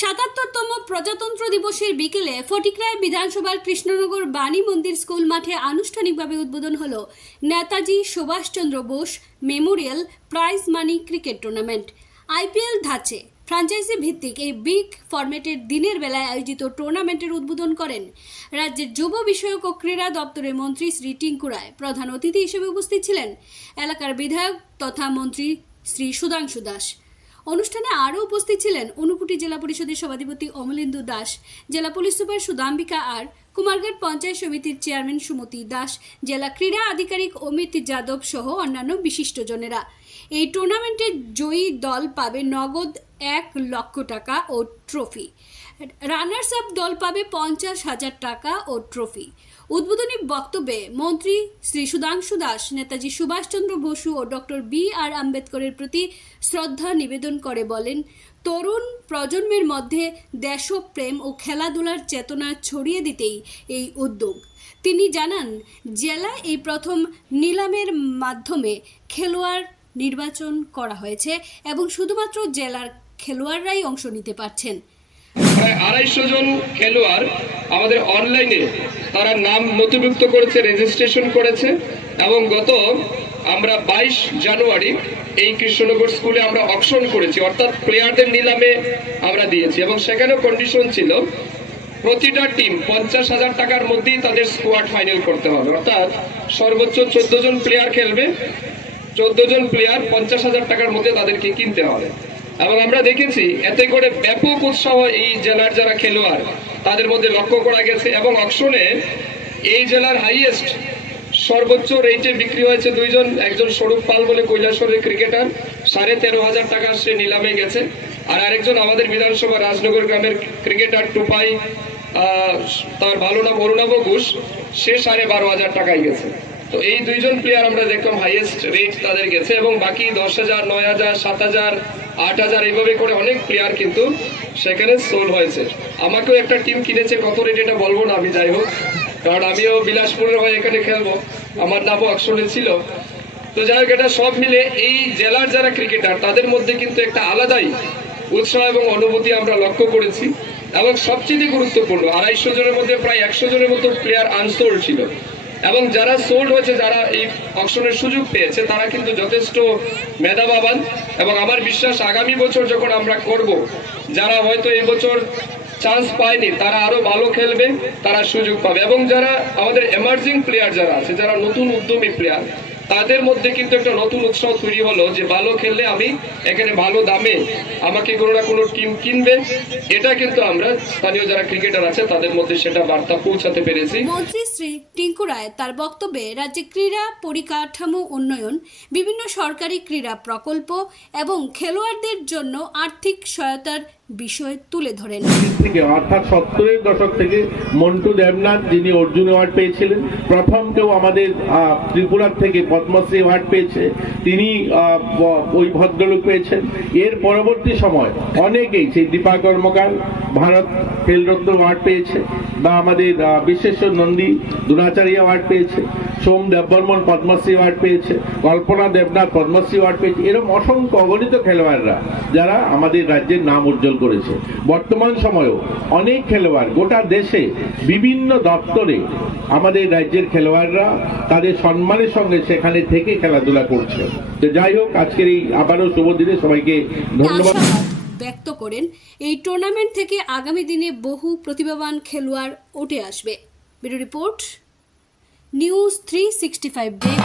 সাতাত্তরতম প্রজাতন্ত্র দিবসের বিকেলে ফটিকরায় বিধানসভার কৃষ্ণনগর বাণী মন্দির স্কুল মাঠে আনুষ্ঠানিকভাবে উদ্বোধন হল Netaji Subhashchandra Bose memorial prize money cricket tournament. IPL ধাঁচে। Franchise ভিত্তিক এই বিগ ফরম্যাটের দিনের বেলায় আয়োজিত টুর্নামেন্টের উদ্বোধন করেন রাজ্যের যুব বিষয়ক ও ক্রীড়া দপ্তরের মন্ত্রী শ্রী টিঙ্কু রায়। প্রধান অতিথি হিসেবে উপস্থিত ছিলেন এলাকার বিধায়ক তথা মন্ত্রী শ্রী সুধাংশু দাস। অনুষ্ঠানে আরও উপস্থিত ছিলেন অনুকুটি জেলা পরিষদের সভাধিপতি অমলেন্দু দাস, জেলা পুলিশ সুপার সুদাম্বিকা আর কুমারঘাট পঞ্চায়েত সমিতির চেয়ারম্যান সুমতি দাস, জেলা ক্রীড়া আধিকারিক অমিত যাদব সহ অন্যান্য বিশিষ্টজনেরা। এই টুর্নামেন্টে জয়ী দল পাবে নগদ এক লক্ষ টাকা ও ট্রফি। রানার্স আপ দল পাবে পঞ্চাশ হাজার টাকা ও ট্রফি। উদ্বোধনী বক্তব্যে মন্ত্রী শ্রী সুধাংশু দাস, নেতাজি সুভাষচন্দ্র বসু ও ডক্টর বি আর আম্বেদকরের প্রতি শ্রদ্ধা নিবেদন করে বলেন, তরুণ প্রজন্মের মধ্যে দেশপ্রেম ও খেলাধুলার চেতনা ছড়িয়ে দিতেই এই উদ্যোগ। তিনি জানান জেলা এই প্রথম নিলামের মাধ্যমে খেলোয়াড় নির্বাচন করা হয়েছে এবং শুধুমাত্র জেলার খেলোয়াড়রাই অংশ নিতে পারছেন। প্রায় আড়াইশো জন খেলোয়াড় আমাদের অনলাইনে তারা নাম নথিভুক্ত করেছে রেজিস্ট্রেশন করেছে এবং গত আমরা বাইশ জানুয়ারি এই কৃষ্ণনগর স্কুলে আমরা অকশন করেছি। অর্থাৎ প্লেয়ারদের নিলামে আমরা দিয়েছি এবং সেখানেও কন্ডিশন ছিল প্রতিটা টিম পঞ্চাশ হাজার টাকার মধ্যেই তাদের স্কোয়াড ফাইনাল করতে হবে। অর্থাৎ সর্বোচ্চ চোদ্দ জন প্লেয়ার খেলবে, চোদ্দ জন প্লেয়ার পঞ্চাশ হাজার টাকার মধ্যে তাদেরকে কিনতে হবে। এবং আমরা দেখেছি এতে করে ব্যাপক উৎসাহ এই জেলার যারা খেলোয়াড়, তাদের মধ্যে লক্ষ্য করা গেছে এবং অকশনে এই জেলার হাইয়েস্ট সর্বোচ্চ রেটে বিক্রি হয়েছে দুইজন, একজন স্বরূপ পাল বলে কৈলাসরের ক্রিকেটার সাড়ে তেরো হাজার টাকা সে নিলামে গেছে। আর আরেকজন আমাদের বিধানসভা রাজনগর গ্রামের ক্রিকেটার টুপাই তার ভালো নাম অরুণাভ ঘোষ, সে সাড়ে বারো হাজার টাকায় গেছে। তো এই দুইজন প্লেয়ার আমরা দেখলাম হাইয়েস্ট রেট তাদের গেছে এবং বাকি দশ হাজার নয় হাজার সাত হাজার আট হাজার এইভাবে করে অনেক প্লেয়ার কিন্তু সেখানে সোল হয়েছে। আমাকেও একটা টিম কিনেছে, কত রেট এটা বলব না আমি, যাই হোক। কারণ আমিও বিলাসপুরের হয়ে এখানে খেলব। আমার নামও অক্ষরে ছিল। তো যাই হোক, এটা সব মিলে এই জেলার যারা ক্রিকেটার তাদের মধ্যে কিন্তু একটা আলাদাই উৎসাহ এবং অনুভূতি আমরা লক্ষ্য করেছি। এবং সবচেয়ে গুরুত্বপূর্ণ, আড়াইশো জনের মধ্যে প্রায় একশো জনের মতো প্লেয়ার আনসোল্ড ছিল। এবং যারা সোল্ড হয়েছে, যারা এই অপশনের সুযোগ পেয়েছে, তারা কিন্তু যথেষ্ট মেধাবাবান এবং আমার বিশ্বাস আগামী বছর যখন আমরা করব, যারা হয়তো এই বছর চান্স পায়নি, তারা আরও ভালো খেলবে, তারা সুযোগ পাবে। এবং যারা আমাদের এমার্জিং প্লেয়ার যারা আছে, যারা নতুন উদ্যমী প্লেয়ার তাদের মধ্যে কিন্তু একটা নতুন উৎসাহ তৈরি হলো যে ভালো খেললে আমি এখানে ভালো দামে আমাকে কোনো না কোনো টিম কিনবে। এটা কিন্তু আমরা স্থানীয় যারা ক্রিকেটার আছে, তাদের মধ্যে সেটা বার্তা পৌঁছাতে পেরেছি। মন্ত্রী শ্রী টিঙ্কু রায় তার বক্তব্যে রাজ্যে ক্রীড়া পরিকাঠামো উন্নয়ন, বিভিন্ন সরকারি ক্রীড়া প্রকল্প এবং খেলোয়াড়দের জন্য আর্থিক সহায়তার বিষয় তুলে ধরেন থেকে অর্থাৎ সত্তরের দশক থেকে মন্টু দেবনাথ যিনি অর্জুন অ্যাওয়ার্ড পেয়েছিলেন, প্রথম কেউ আমাদের ত্রিপুরার থেকে পদ্মশ্রী অ্যাওয়ার্ড পেয়েছে, তিনি ওই ভদ্রলোক পেয়েছেন। এর পরবর্তী সময় অনেকেই, সেই দীপা কর্মকার ভারত খেলরত্ন অ্যাওয়ার্ড পেয়েছে, বা আমাদের বিশ্বেশ্বর নন্দী দ্রোণাচার্য অ্যাওয়ার্ড পেয়েছে। সোম দেববর্মন পদ্মশ্রী অ্যাওয়ার্ড পেয়েছে, কল্পনা দেবনাথ পদ্মশ্রী অ্যাওয়ার্ড পেয়েছে এরকম অসংখ্য অগণিত খেলোয়াড়রা যারা আমাদের রাজ্যের নাম উজ্জ্বল করেছে। বর্তমান সময়েও অনেক খেলোয়াড় গোটা দেশে বিভিন্ন দপ্তরে আমাদের রাজ্যের খেলোয়াড়রা তাদের সম্মানের সঙ্গে সেখানে থেকে খেলাধুলা করছে। তো যাই হোক, আজকের এই আবারও শুভ দিনে সবাইকে ধন্যবাদ। ব্যক্ত করেন, এই টুর্নামেন্ট থেকে আগামী দিনে বহু প্রতিভাবান খেলোয়াড় উঠে আসবে। Bureau report. News 365 Day